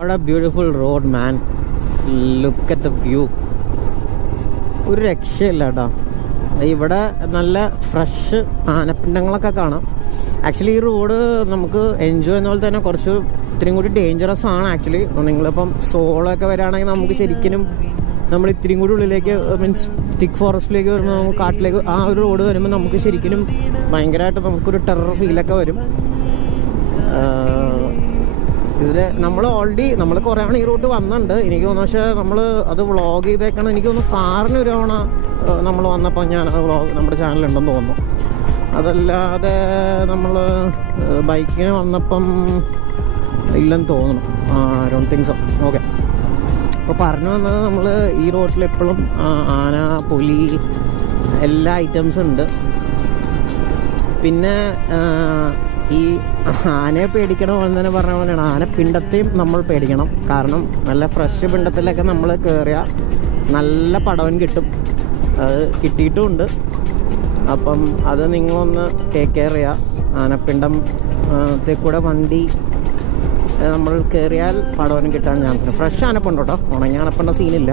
What a beautiful road, man. Look at the view. ഒരു രക്ഷയില്ല കേട്ടോ. ഇവിടെ നല്ല ഫ്രഷ് ആനപ്പിണ്ടങ്ങളൊക്കെ കാണാം. ആക്ച്വലി ഈ റോഡ് നമുക്ക് എൻജോയ് ചെയ്യുന്ന പോലെ തന്നെ കുറച്ച് ഇത്രയും കൂടി ഡേഞ്ചറസ് ആണ് ആക്ച്വലി. നിങ്ങളിപ്പം സോളോ ഒക്കെ വരികയാണെങ്കിൽ നമുക്ക് ശരിക്കും നമ്മൾ ഇത്രയും കൂടി ഉള്ളിലേക്ക് മീൻസ് തിക്ക് ഫോറസ്റ്റിലേക്ക് വരുമ്പോൾ നമുക്ക് കാട്ടിലേക്ക് ആ ഒരു റോഡ് വരുമ്പോൾ നമുക്ക് ശരിക്കും ഭയങ്കരമായിട്ട് നമുക്കൊരു ടെറർ ഫീലൊക്കെ വരും. ഇതിൽ നമ്മൾ ഓൾറെഡി നമ്മൾ കുറേ ആണ് ഈ റൂട്ട് വന്നിട്ടുണ്ട് എനിക്ക് തോന്നുന്നു. പക്ഷേ നമ്മൾ അത് വ്ളോഗ് ചെയ്തേക്കണം. എനിക്ക് തോന്നുന്നു കാറിന് ഒരു തവണ നമ്മൾ വന്നപ്പോൾ ഞാൻ വ്ളോഗ് നമ്മുടെ ചാനലുണ്ടെന്ന് തോന്നുന്നു. അതല്ലാതെ നമ്മൾ ബൈക്കിന് വന്നപ്പം ഇല്ലെന്ന് തോന്നുന്നു. I don't think so. Okay, അപ്പോൾ പറഞ്ഞു വന്നത് നമ്മൾ ഈ റോട്ടിൽ എപ്പോഴും ആന, പുലി എല്ലാ ഐറ്റംസും ഉണ്ട്. പിന്നെ ഈ ആനയെ പേടിക്കണ പോലെ തന്നെ പറഞ്ഞ പോലെയാണ് ആനപ്പിണ്ടത്തെയും നമ്മൾ പേടിക്കണം. കാരണം നല്ല ഫ്രഷ് പിണ്ടത്തിലൊക്കെ നമ്മൾ കയറിയാൽ നല്ല പടവൻ കിട്ടും. അത് കിട്ടിയിട്ടുമുണ്ട്. അപ്പം അത് നിങ്ങളൊന്ന് ടേക്ക് കെയർ ചെയ്യുക. ആനപ്പിണ്ടത്തെ കൂടെ വണ്ടി നമ്മൾ കയറിയാൽ പടവനും കിട്ടാൻ ചാൻസ് ഉണ്ട്. ഫ്രഷ് ആനപ്പിണ്ടോ കേട്ടോ, ഉണങ്ങിയ ആനപ്പിണ്ട സീനില്ല.